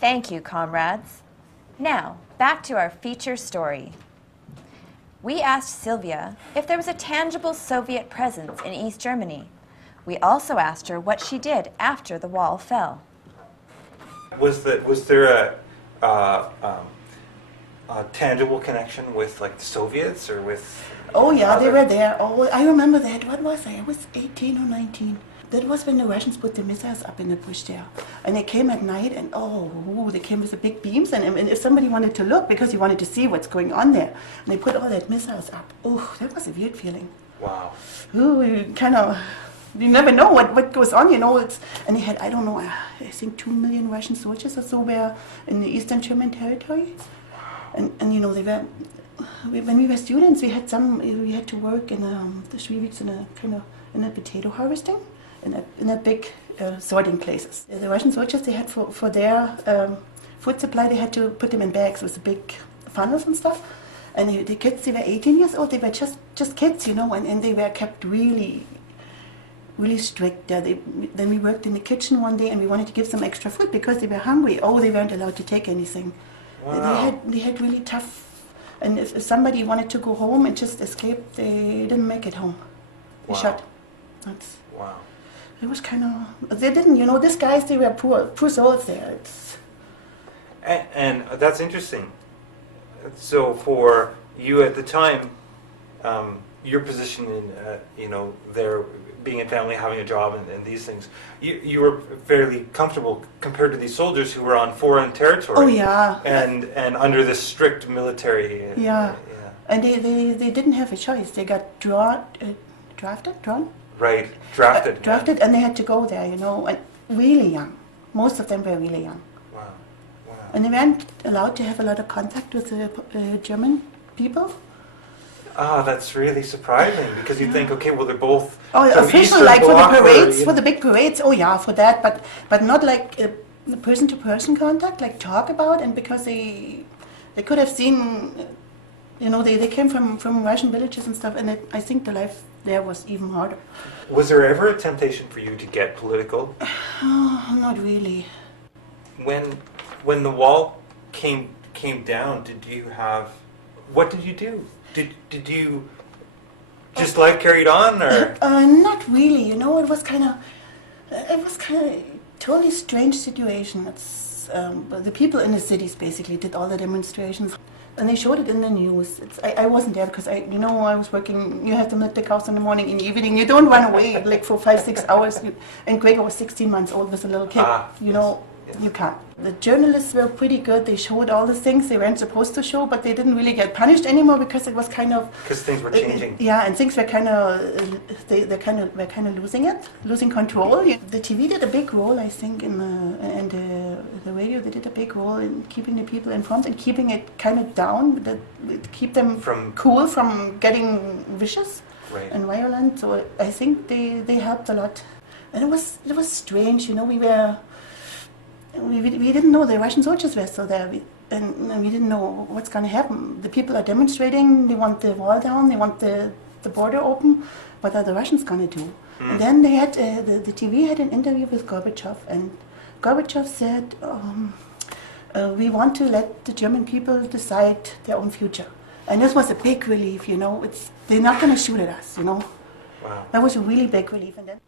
Thank you, comrades. Now, back to our feature story. We asked Sylvia if there was a tangible Soviet presence in East Germany. We also asked her what she did after the wall fell. Was there a tangible connection with like the Soviets or with? Oh yeah, they were there. Oh, I remember that. What was I? I was 18 or 19. That was when the Russians put the missiles up in the bush there. And they came at night and they came with the big beams and if somebody wanted to look because he wanted to see what's going on there, and they put all that missiles up. Oh, that was a weird feeling. Wow. Ooh, you never know what goes on, and they had, I don't know, I think 2 million Russian soldiers or so were in the Eastern German territory. And they were, when we were students, we had to work in the 3 weeks in a potato harvesting, in a big sorting places. The Russian soldiers, they had for their food supply, they had to put them in bags with the big funnels and stuff. And the kids, they were 18 years old, they were just kids, and they were kept really strict there. Then we worked in the kitchen one day and we wanted to give them extra food because they were hungry. Oh, they weren't allowed to take anything. Wow. They had really tough, and if somebody wanted to go home and just escape, they didn't make it home. They shot. Wow. It was kind of, they didn't, these guys, they were poor souls there. And that's interesting. So for you at the time, your position in, there being a family, having a job and these things, you were fairly comfortable compared to these soldiers who were on foreign territory. Oh yeah. And under this strict military. Yeah. And they didn't have a choice. They got drafted. Right, drafted. Drafted, and they had to go there, and really young. Most of them were really young. Wow. And they weren't allowed to have a lot of contact with the German people. Ah, that's really surprising because you think, okay, well, they're both official, like for the parades, for the big parades. Oh yeah, for that, but not like person-to-person contact, like talk about, and because they could have seen, they came from Russian villages and stuff, and I think the life there was even harder. Was there ever a temptation for you to get political? Oh, not really. When the wall came down, what did you do? Did you just life carried on, or? Not really. It was kind of totally strange situation. It's the people in the cities basically did all the demonstrations, and they showed it in the news. I wasn't there because I was working. You have them at the house in the morning, in the evening. You don't run away like for 5-6 hours. And Gregor was 16 months old with a little kid. You can't. The journalists were pretty good. They showed all the things they weren't supposed to show, but they didn't really get punished anymore because it was kind of... Because things were changing. Yeah, and things were kind of... They kind of losing control. The TV did a big role, I think, and the radio, they did a big role in keeping the people informed and keeping it kind of down, keep them cool from getting vicious and violent. So I think they helped a lot. And it was strange, we didn't know the Russian soldiers were still there, and we didn't know what's going to happen. The people are demonstrating, they want the wall down, they want the border open. What are the Russians going to do? And then they had, the TV had an interview with Gorbachev, and Gorbachev said, we want to let the German people decide their own future. And this was a big relief, they're not going to shoot at us, Wow. That was a really big relief. And then